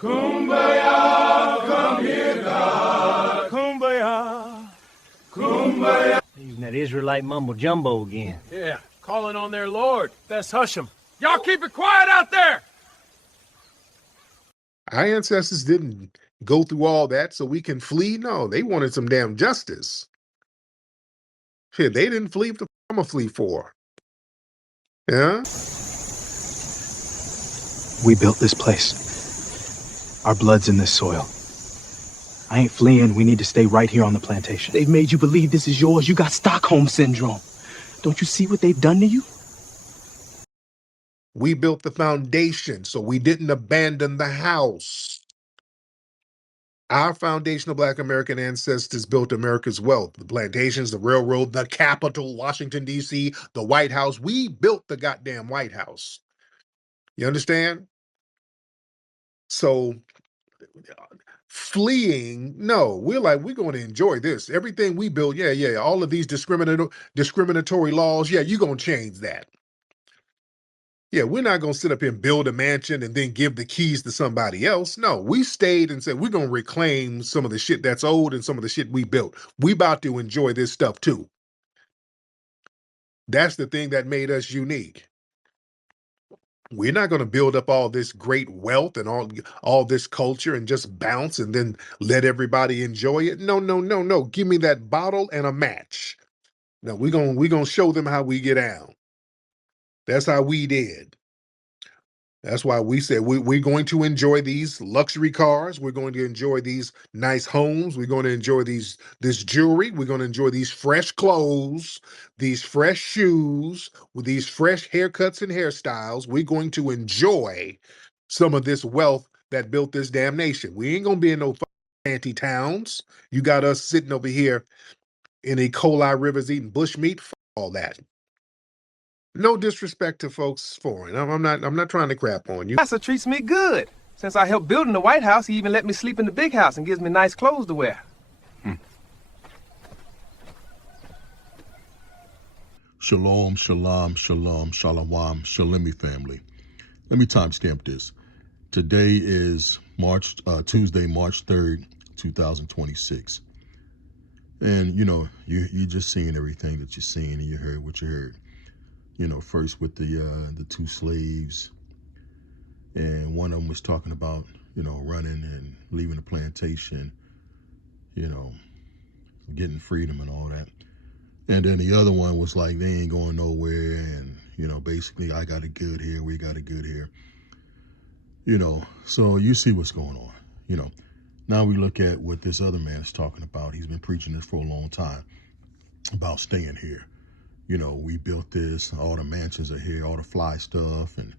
Kumbaya, come here, God. Kumbaya, kumbaya. Using that Israelite mumbo jumbo again. Yeah, calling on their Lord. Let's hush them. Y'all keep it quiet out there. Our ancestors didn't go through all that so we can flee. No, they wanted some damn justice. Shit, they didn't flee. What I'm gonna flee for? Yeah. We built this place. Our blood's in this soil. I ain't fleeing. We need to stay right here on the plantation. They've made you believe this is yours. You got Stockholm syndrome. Don't you see what they've done to you? We built the foundation, so we didn't abandon the house. Our foundational Black American ancestors built America's wealth. The plantations, the railroad, the Capitol, Washington, D.C., the White House. We built the goddamn White House. You understand? So fleeing, no, we're going to enjoy this. Everything we built, yeah. All of these discriminatory laws, yeah, you're going to change that. Yeah, we're not going to sit up here and build a mansion and then give the keys to somebody else. No, we stayed and said we're going to reclaim some of the shit that's old and some of the shit we built. We about to enjoy this stuff too. That's the thing that made us unique. We're not going to build up all this great wealth and all this culture and just bounce and then let everybody enjoy it. No. Give me that bottle and a match. Now we're gonna show them how we get down. That's how we did. That's why we said we're going to enjoy these luxury cars. We're going to enjoy these nice homes. We're going to enjoy this jewelry. We're going to enjoy these fresh clothes, these fresh shoes, with these fresh haircuts and hairstyles. We're going to enjoy some of this wealth that built this damn nation. We ain't going to be in no fancy towns. You got us sitting over here in E. coli rivers eating bushmeat. All that. No disrespect to folks foreign. I'm not trying to crap on you. Pastor treats me good. Since I helped building the White House, he even let me sleep in the big house and gives me nice clothes to wear. Shalom, shalom, shalom, shalom, shalemi family. Let me timestamp this. Today is Tuesday, March 3rd, 2026. And, you're just seeing everything that you're seeing and you heard what you heard. First with the two slaves, and one of them was talking about, running and leaving the plantation, getting freedom and all that. And then the other one was like, they ain't going nowhere. And, basically I got it good here. We got it good here. So you see what's going on, Now we look at what this other man is talking about. He's been preaching this for a long time about staying here. We built this, all the mansions are here, all the fly stuff, and,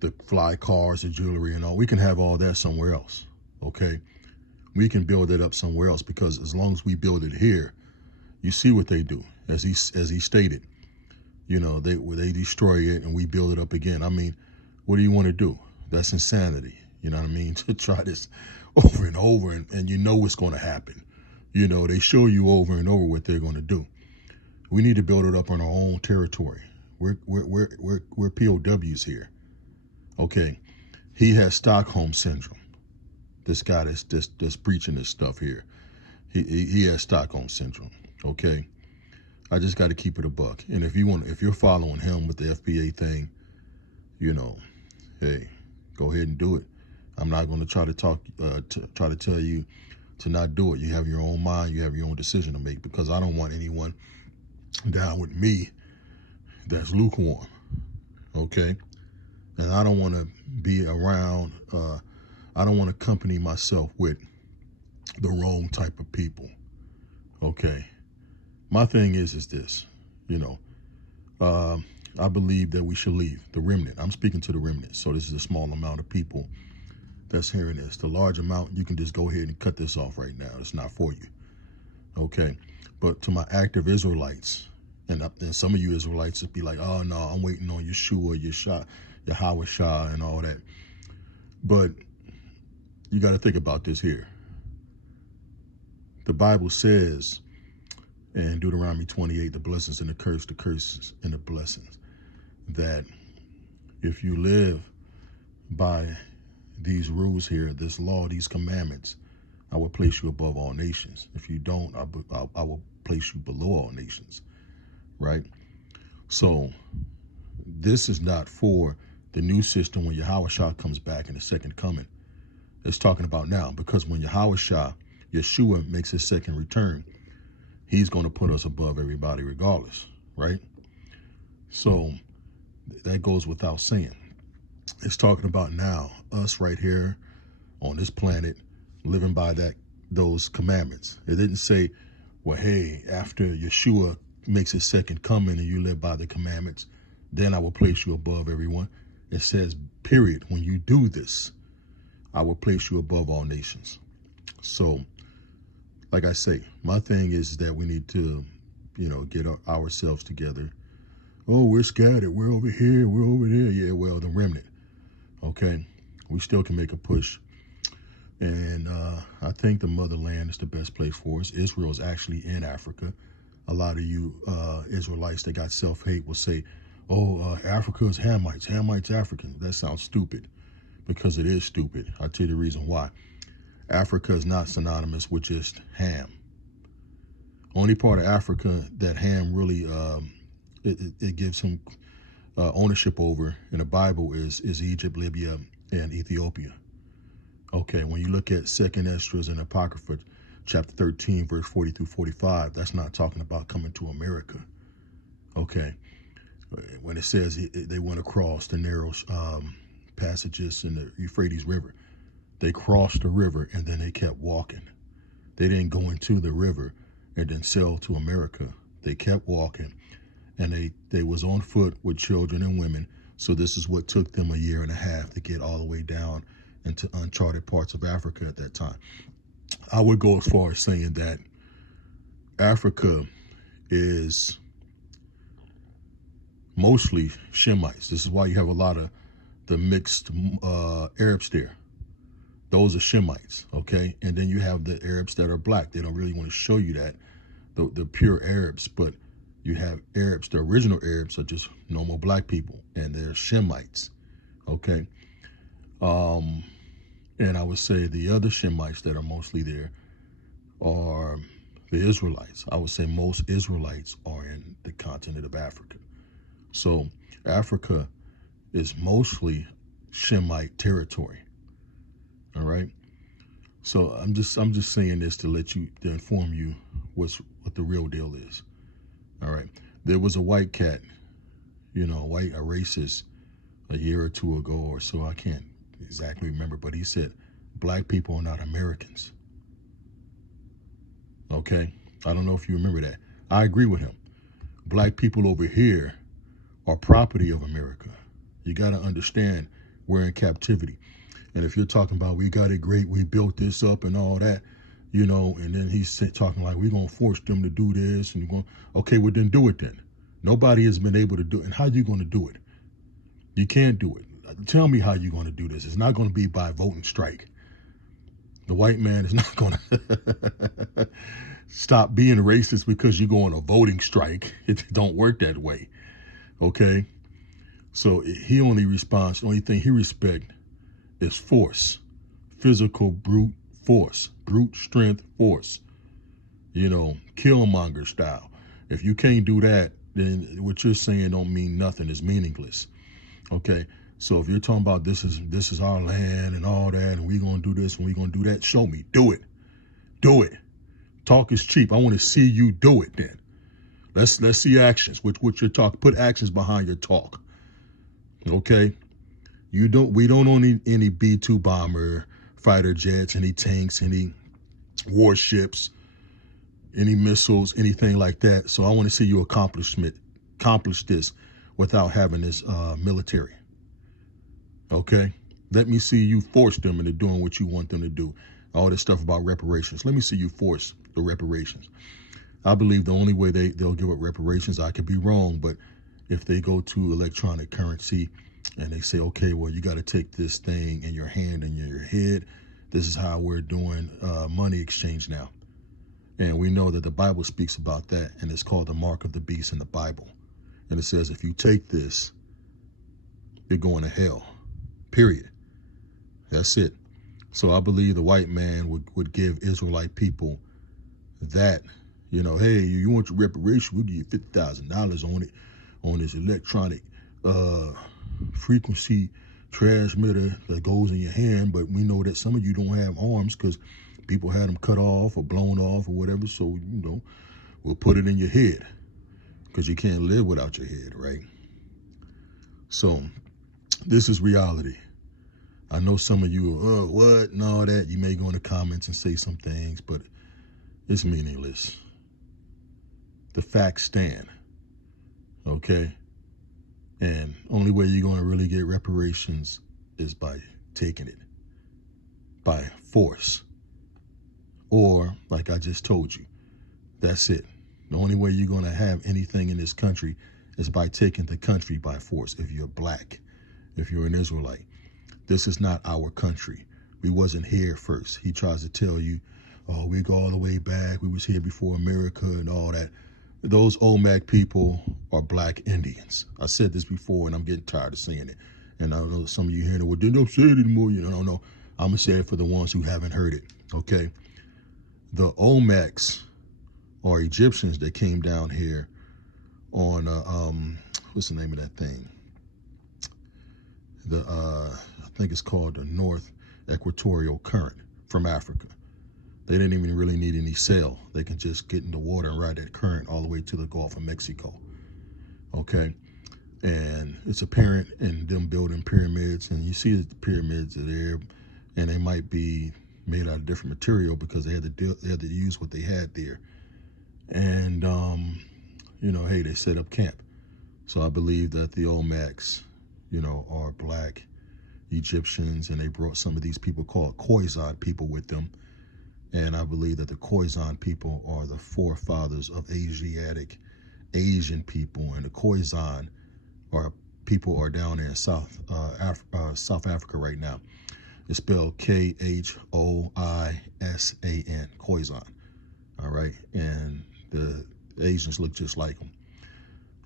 the fly cars, the jewelry and all. We can have all that somewhere else, okay? We can build it up somewhere else, because as long as we build it here, you see what they do, as he stated. They destroy it and we build it up again. I mean, what do you want to do? That's insanity. You know what I mean? To try this over and over, and you know what's going to happen. They show you over and over what they're going to do. We need to build it up on our own territory. We're POWs here. Okay. He has Stockholm syndrome. This guy that's preaching this stuff here. He has Stockholm syndrome. Okay. I just got to keep it a buck. And if you're following him with the FBA thing, hey, go ahead and do it. I'm not going to try to tell you to not do it. You have your own mind. You have your own decision to make, because I don't want anyone down with me that's lukewarm. Okay. And I don't want to be around, I don't want to accompany myself with the wrong type of people. Okay. My thing is this, I believe that we should leave the remnant. I'm speaking to the remnant. So this is a small amount of people that's hearing this. The large amount, you can just go ahead and cut this off right now. It's not for you. Okay. But to my active Israelites, and some of you Israelites would be like, oh no, I'm waiting on Yeshua, Yahweh Shah and all that. But you got to think about this here. The Bible says in Deuteronomy 28, the blessings and the curses and the blessings, that if you live by these rules here, this law, these commandments, I will place you above all nations. If you don't, I will place you below all nations, right? So this is not for the new system when Yahushua comes back in the second coming. It's talking about now, because when Yeshua makes his second return, he's going to put us above everybody regardless, right? So that goes without saying. It's talking about now, us right here on this planet, living by those commandments. It didn't say, well, hey, after Yeshua makes his second coming and you live by the commandments, then I will place you above everyone. It says, period, when you do this, I will place you above all nations. So, like I say, my thing is that we need to, get ourselves together. Oh, we're scattered. We're over here. We're over there. Yeah, well, the remnant. Okay, we still can make a push. And I think the motherland is the best place for us. Israel is actually in Africa. A lot of you Israelites that got self-hate will say, oh, Africa is Hamites. Hamites African. That sounds stupid, because it is stupid. I'll tell you the reason why. Africa is not synonymous with just Ham. Only part of Africa that Ham really, it gives him ownership over in the Bible is Egypt, Libya, and Ethiopia. Okay, when you look at 2nd Esdras and Apocrypha, chapter 13, verse 40 through 45, that's not talking about coming to America. Okay, when it says they went across the narrow passages in the Euphrates River, they crossed the river and then they kept walking. They didn't go into the river and then sail to America. They kept walking, and they was on foot with children and women. So this is what took them a year and a half to get all the way down into uncharted parts of Africa at that time. I would go as far as saying that Africa is mostly Shemites. This is why you have a lot of the mixed Arabs there. Those are Shemites, okay? And then you have the Arabs that are black. They don't really want to show you that, the pure Arabs, but you have Arabs, the original Arabs are just normal black people, and they're Shemites, okay? And I would say the other Shemites that are mostly there are the Israelites. I would say most Israelites are in the continent of Africa. So Africa is mostly Shemite territory. All right. So I'm just saying this to inform you what the real deal is. All right. There was a white cat, a racist, a year or two ago or so. I can't exactly remember, but he said black people are not Americans. Okay. I don't know if you remember that. I agree with him. Black people over here are property of America. You got to understand we're in captivity. And if you're talking about we got it great, we built this up and all that, and then he's talking like we're going to force them to do this. And you're going, okay, well then do it then. Nobody has been able to do it. And how are you going to do it? You can't do it. Tell me how you're going to do this. It's not going to be by vote and strike. The white man is not going to stop being racist because you go on a voting strike. It don't work that way. Okay? So he only responds, the only thing he respects is force, physical brute force, brute strength force, Killmonger style. If you can't do that, then what you're saying don't mean nothing. It's meaningless. Okay, so if you're talking about this is our land and all that, and we're gonna do this and we're gonna do that, show me. Do it. Talk is cheap. I want to see you do it. Then let's see actions. What you're talking. Put actions behind your talk. Okay. We don't own any B-2 bomber fighter jets, any tanks, any warships, any missiles, anything like that. So I want to see you accomplish this without having this military. Okay? Let me see you force them into doing what you want them to do. All this stuff about reparations. Let me see you force the reparations. I believe the only way they'll give up reparations, I could be wrong, but if they go to electronic currency and they say, okay, well, you got to take this thing in your hand and in your head. This is how we're doing money exchange now. And we know that the Bible speaks about that, and it's called the mark of the beast in the Bible. And it says, if you take this you're going to hell. Period. That's it. So I believe the white man would give Israelite people that, hey, you want your reparation, we'll give you $50,000 on it, on this electronic frequency transmitter that goes in your hand. But we know that some of you don't have arms because people had them cut off or blown off or whatever. So, we'll put it in your head because you can't live without your head, right? So this is reality. I know some of you are, what and all that. You may go in the comments and say some things, but it's meaningless. The facts stand, okay? And only way you're going to really get reparations is by taking it, by force. Or, like I just told you, that's it. The only way you're going to have anything in this country is by taking the country by force. If you're black, if you're an Israelite. This is not our country. We wasn't here first. He tries to tell you, oh, we go all the way back. We was here before America and all that. Those Olmec people are black Indians. I said this before, and I'm getting tired of saying it. And I know some of you hearing it, well, they don't say it anymore. No. I'm going to say it for the ones who haven't heard it, okay? The Olmecs are Egyptians that came down here on, what's the name of that thing? I think it's called the North Equatorial Current from Africa. They didn't even really need any sail. They can just get in the water and ride that current all the way to the Gulf of Mexico. Okay? And it's apparent in them building pyramids, and you see that the pyramids are there, and they might be made out of different material because they had to use what they had there. And, hey, they set up camp. So I believe that the Olmecs, are black Egyptians, and they brought some of these people called Khoisan people with them. And I believe that the Khoisan people are the forefathers of Asian people, and the Khoisan people are down there in South Africa right now. It's spelled Khoisan, Khoisan. All right, and the Asians look just like them.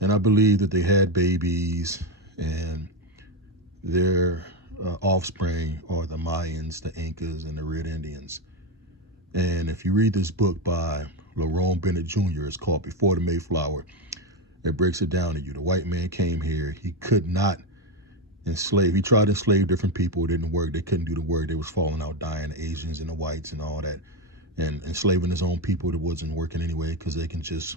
And I believe that they had babies, and their offspring are the Mayans, the Incas, and the Red Indians. And if you read this book by Lerone Bennett Jr., it's called Before the Mayflower, it breaks it down to you. The white man came here. He could not enslave. He tried to enslave different people. It didn't work. They couldn't do the work. They was falling out, dying, the Asians and the whites and all that. And enslaving his own people, it wasn't working anyway because they can just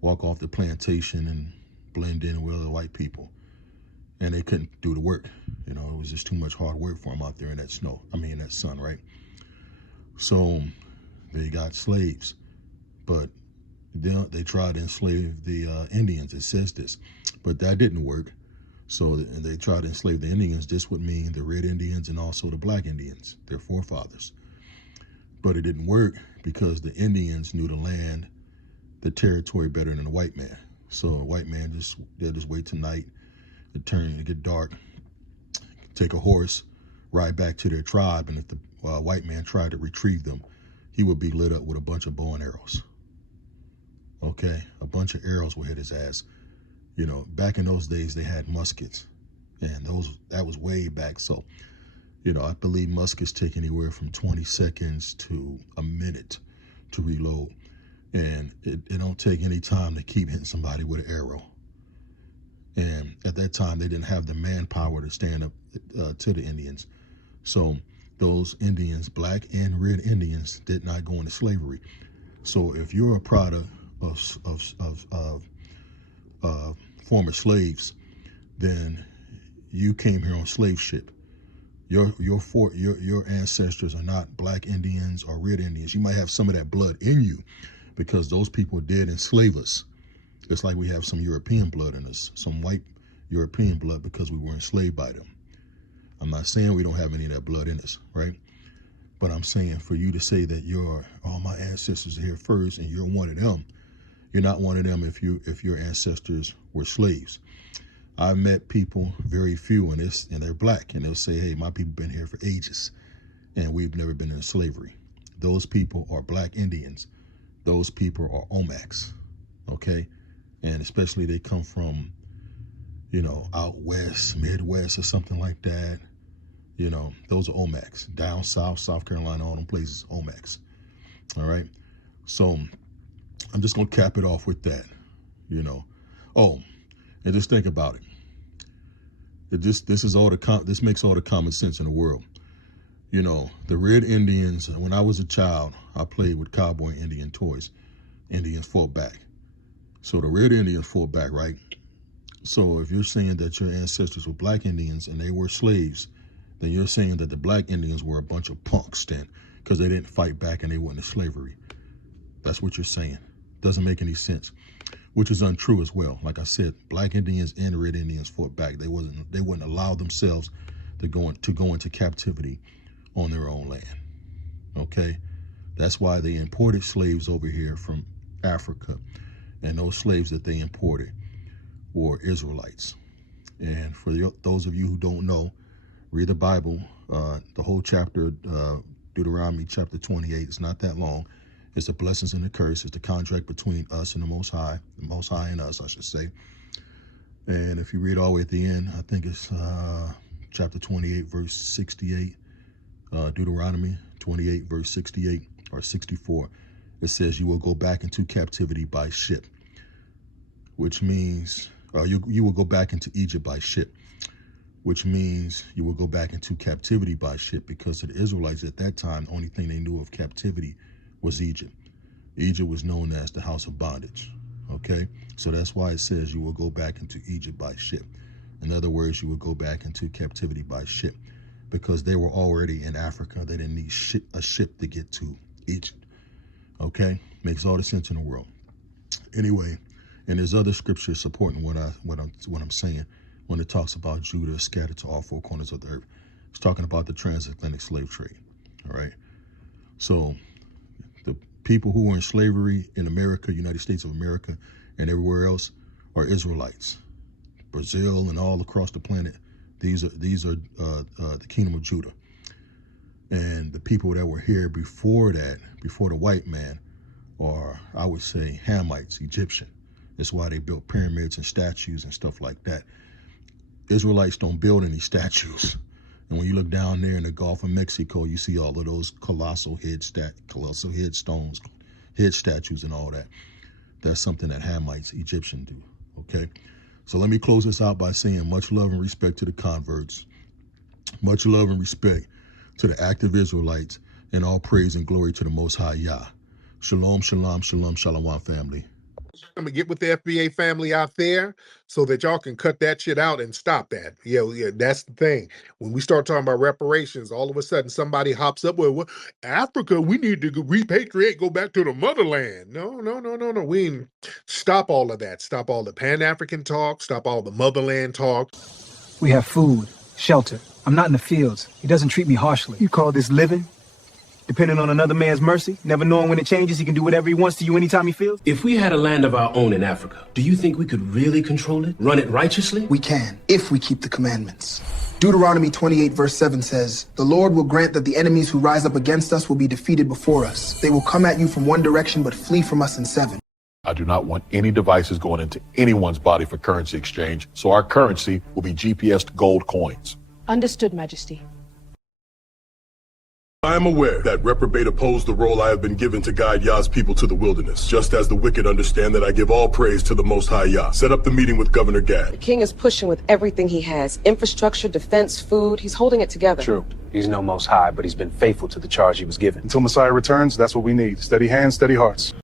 walk off the plantation and blend in with other white people. And they couldn't do the work. It was just too much hard work for them out there in that that sun, right? So they got slaves, but they tried to enslave the Indians. It says this, but that didn't work. So they tried to enslave the Indians. This would mean the Red Indians and also the Black Indians, their forefathers. But it didn't work because the Indians knew the land, the territory better than the white man. So the white man they'll just wait till night, it get dark, take a horse, ride back to their tribe, and if the white man tried to retrieve them, he would be lit up with a bunch of bow and arrows. Okay, a bunch of arrows would hit his ass. Back in those days, they had muskets, and that was way back. So, I believe muskets take anywhere from 20 seconds to a minute to reload, and it don't take any time to keep hitting somebody with an arrow. And at that time, they didn't have the manpower to stand up to the Indians. So those Indians, Black and Red Indians, did not go into slavery. So if you're a product of former slaves, then you came here on slave ship. Your ancestors are not Black Indians or Red Indians. You might have some of that blood in you because those people did enslave us. It's like we have some European blood in us, some white European blood because we were enslaved by them. I'm not saying we don't have any of that blood in us, right? But I'm saying for you to say that all my ancestors are here first and you're one of them, you're not one of them if your ancestors were slaves. I've met people, very few, and they're Black, and they'll say, hey, my people been here for ages and we've never been in slavery. Those people are Black Indians. Those people are Olmecs, okay? And especially they come from, out west, Midwest, or something like that. Those are Omax. Down south, South Carolina, all them places, Omax. All right. So I'm just gonna cap it off with that. Oh, and just think about it. This makes all the common sense in the world. The Red Indians. When I was a child, I played with cowboy and Indian toys. Indians fought back. So the Red Indians fought back, right? So if you're saying that your ancestors were black Indians and they were slaves, then you're saying that the black Indians were a bunch of punks then, because they didn't fight back and they went into slavery. That's what you're saying. Doesn't make any sense. Which is untrue as well. Like I said, black Indians and Red Indians fought back. They wouldn't allow themselves to go into captivity on their own land. Okay? That's why they imported slaves over here from Africa. And those slaves that they imported were Israelites. And for those of you who don't know, read the Bible, the whole chapter, Deuteronomy chapter 28. It's not that long. It's the blessings and the curse. It's the contract between us and the Most High and us, I should say. And if you read all the way at the end, I think it's chapter 28, verse 68, Deuteronomy 28, verse 68 or 64. It says you will go back into captivity by ship, which means you will go back into Egypt by ship, which means you will go back into captivity by ship, because the Israelites at that time, the only thing they knew of captivity was Egypt. Egypt was known as the house of bondage. Okay, so that's why it says you will go back into Egypt by ship. In other words, you will go back into captivity by ship, because they were already in Africa. They didn't need a ship to get to Egypt. Okay, makes all the sense in the world. Anyway, and there's other scriptures supporting what I'm saying when it talks about Judah scattered to all four corners of the earth. It's talking about the transatlantic slave trade. All right, so the people who were in slavery in America, United States of America, and everywhere else are Israelites. Brazil and all across the planet, these are the kingdom of Judah. And the people that were here before that, before the white man, are, I would say, Hamites, Egyptian. That's why they built pyramids and statues and stuff like that. Israelites don't build any statues. And when you look down there in the Gulf of Mexico, you see all of those colossal head stones, head statues and all that. That's something that Hamites, Egyptian do, okay? So let me close this out by saying much love and respect to the converts. Much love and respect to the active Israelites, and all praise and glory to the Most High Yah. Shalom, shalom, shalom, shalom, family. I'm gonna get with the FBA family out there so that y'all can cut that shit out and stop that. Yeah, that's the thing. When we start talking about reparations, all of a sudden somebody hops up, well, Africa, we need to repatriate, go back to the motherland. No. We stop all of that. Stop all the Pan-African talk. Stop all the motherland talk. We have food, shelter. I'm not in the fields. He doesn't treat me harshly. You call this living? Depending on another man's mercy, never knowing when it changes, he can do whatever he wants to you anytime he feels? If we had a land of our own in Africa, do you think we could really control it? Run it righteously? We can, if we keep the commandments. Deuteronomy 28 verse 7 says, "The Lord will grant that the enemies who rise up against us will be defeated before us. They will come at you from one direction but flee from us in seven." I do not want any devices going into anyone's body for currency exchange, so our currency will be GPSed gold coins. Understood, Majesty. I am aware that reprobate oppose the role I have been given to guide Yah's people to the wilderness, just as the wicked understand that I give all praise to the Most High Yah. Set up the meeting with Governor Gad. The king is pushing with everything he has. Infrastructure, defense, food. He's holding it together. True. He's no Most High, but he's been faithful to the charge he was given. Until Messiah returns, that's what we need. Steady hands, steady hearts.